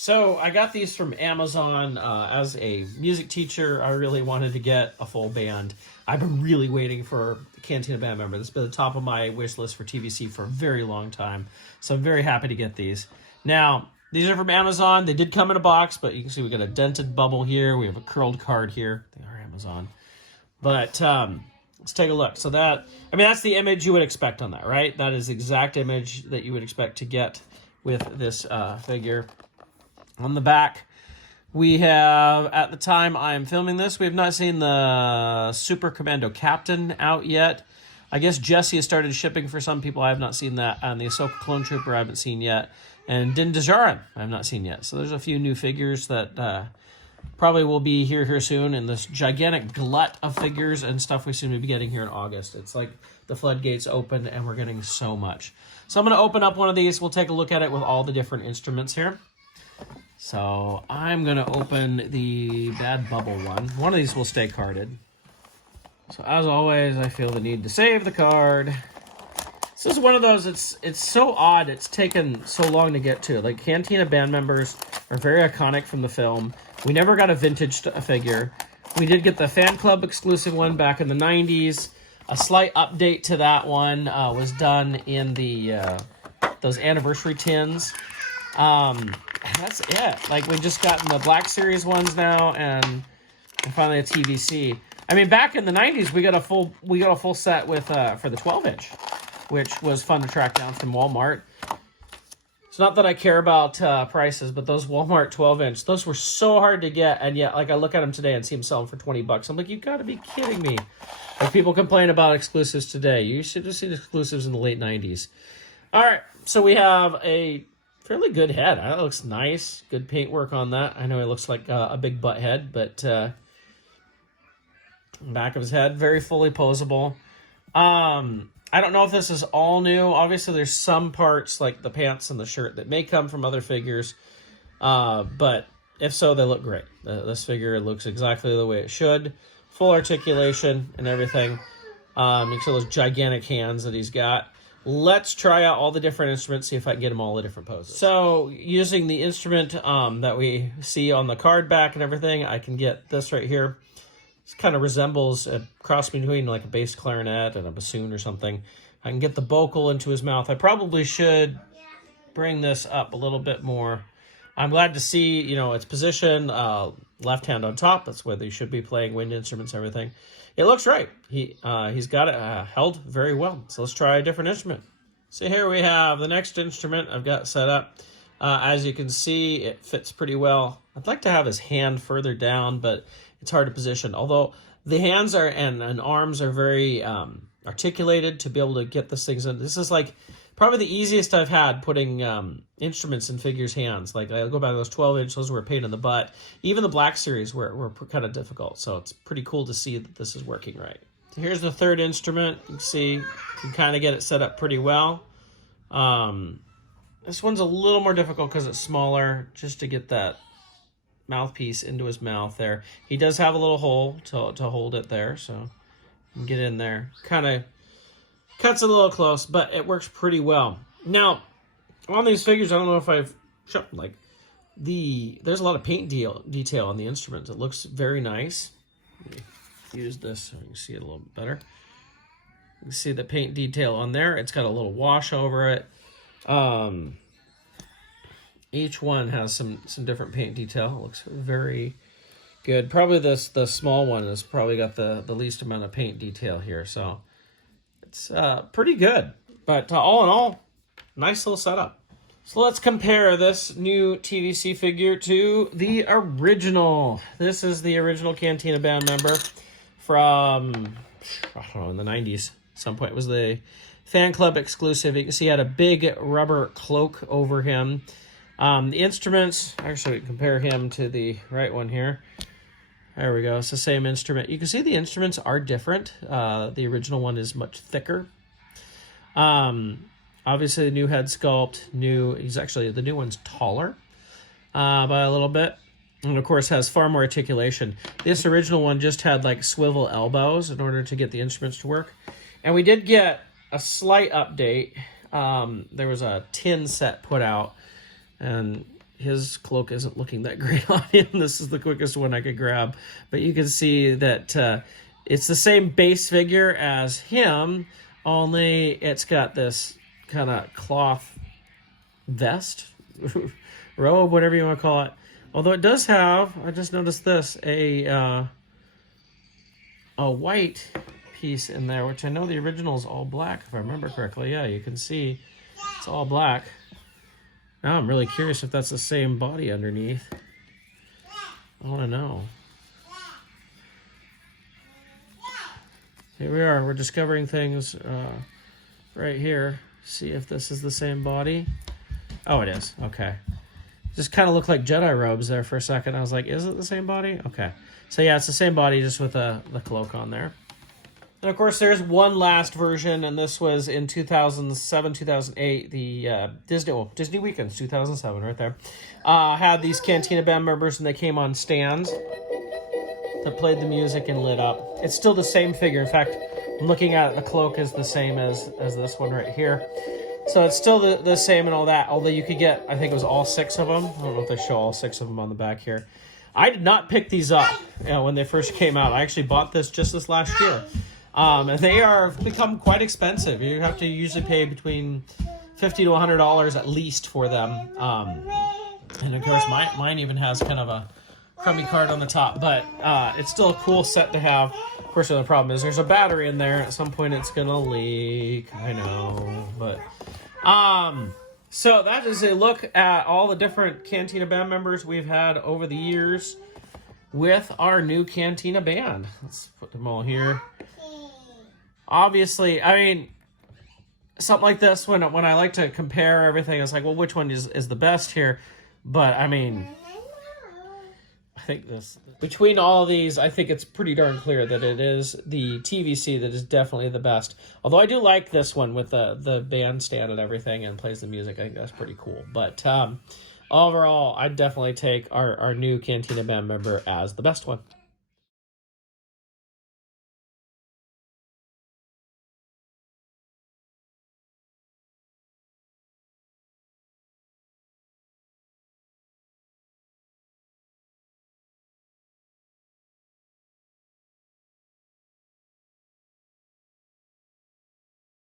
So I got these from Amazon. As a music teacher, I really wanted to get a full band. I've been really waiting for a Cantina band member. This has been the top of my wish list for TVC for a very long time. So I'm very happy to get these. Now, these are from Amazon. They did come in a box, but you can see we got a dented bubble here. We have a curled card here. They are Amazon. But let's take a look. So that's the image you would expect on that, right? That is the exact image that you would expect to get with this figure. On the back, we have, at the time I'm filming this, we have not seen the Super Commando Captain out yet. I guess Jesse has started shipping for some people. I have not seen that. And the Ahsoka Clone Trooper I haven't seen yet. And Din Djarin I have not seen yet. So there's a few new figures that probably will be here soon. And this gigantic glut of figures and stuff we seem to be getting here in August. It's like the floodgates open and we're getting so much. So I'm going to open up one of these. We'll take a look at it with all the different instruments here. So I'm going to open the Bad Bubble one. One of these will stay carded. So as always, I feel the need to save the card. This is one of those, it's so odd it's taken so long to get to. Like, Cantina band members are very iconic from the film. We never got a vintage figure. We did get the fan club exclusive one back in the 90s. A slight update to that one was done in the those anniversary tins. That's it. Like, we just gotten the Black Series ones now, and finally a TVC. I mean, back in the 90s, we got a full set with for the 12-inch, which was fun to track down from Walmart. It's not that I care about prices, but those Walmart 12-inch, those were so hard to get, and yet, like, I look at them today and see them selling for $20. I'm like, you got to be kidding me. Like, people complain about exclusives today. You should have seen exclusives in the late 90s. All right, so we have a fairly good head. That looks nice. Good paintwork on that. I know it looks like a big butt head, but back of his head, very fully posable. I don't know if this is all new. Obviously, there's some parts, like the pants and the shirt, that may come from other figures. But if so, they look great. This figure looks exactly the way it should. Full articulation and everything. You can see those gigantic hands that he's got. Let's try out all the different instruments, see if I can get them all the different poses. So, using the instrument that we see on the card back and everything, I can get this right here. This kind of resembles a cross between like a bass clarinet and a bassoon or something. I can get the vocal into his mouth. I probably should bring this up a little bit more. I'm glad to see, its position, left hand on top. That's where they should be playing wind instruments and everything. It looks right. He's got it held very well. So let's try a different instrument. So here we have the next instrument I've got set up. As you can see, it fits pretty well. I'd like to have his hand further down, but it's hard to position. Although the hands are and arms are very articulated to be able to get this things in. This is like probably the easiest I've had putting instruments in figures' hands. Like, I'll go back to those 12-inch, those were a pain in the butt. Even the Black Series were kind of difficult, so it's pretty cool to see that this is working right. So here's the third instrument. You can see, you can kind of get it set up pretty well. This one's a little more difficult because it's smaller, just to get that mouthpiece into his mouth there. He does have a little hole to hold it there, so you can get in there. Kind of cuts it a little close, but it works pretty well. Now, on these figures, I don't know if I've shown, like, there's a lot of paint detail on the instruments. It looks very nice. Let me use this so you can see it a little bit better. You can see the paint detail on there. It's got a little wash over it. Each one has some different paint detail. It looks very good. Probably the small one has probably got the least amount of paint detail here, so it's pretty good. But all in all, nice little setup. So let's compare this new TVC figure to the original. This is the original Cantina band member from, I don't know, in the 90s. At some point it was the fan club exclusive. You can see he had a big rubber cloak over him. The instruments, actually compare him to the right one here. There we go. It's the same instrument. You can see the instruments are different. The original one is much thicker. Obviously, the new head sculpt, the new one's taller by a little bit. And of course has far more articulation. This original one just had like swivel elbows in order to get the instruments to work. And we did get a slight update. There was a tin set put out, and his cloak isn't looking that great on him. This is the quickest one I could grab. But you can see that it's the same base figure as him, only it's got this kind of cloth vest, robe, whatever you want to call it. Although it does have, I just noticed this, a white piece in there, which I know the original is all black, if I remember correctly. Yeah, you can see it's all black. Now I'm really curious if that's the same body underneath. I want to know. Here we are. We're discovering things right here. See if this is the same body. Oh, it is. Okay. Just kind of looked like Jedi robes there for a second. I was like, is it the same body? Okay. So yeah, it's the same body, just with the cloak on there. And of course, there's one last version, and this was in 2007, 2008, the Disney Weekends, 2007, right there. Had these Cantina band members, and they came on stands that played the music and lit up. It's still the same figure. In fact, I'm looking at it, the cloak is the same as this one right here. So it's still the same and all that, although you could get, I think it was all 6 of them. I don't know if they show all 6 of them on the back here. I did not pick these up when they first came out. I actually bought this just this last year. And they are become quite expensive. You have to usually pay between $50 to $100 at least for them. And of course, mine even has kind of a crummy card on the top, but it's still a cool set to have. Of course, the problem is there's a battery in there. At some point, it's gonna leak. I know, but so that is a look at all the different Cantina band members we've had over the years with our new Cantina band. Let's put them all here. Obviously, I mean, something like this, when I like to compare everything, it's like, well, which one is the best here? But, I mean, I think between all of these, I think it's pretty darn clear that it is the TVC that is definitely the best. Although I do like this one with the bandstand and everything and plays the music. I think that's pretty cool. But overall, I'd definitely take our new Cantina band member as the best one.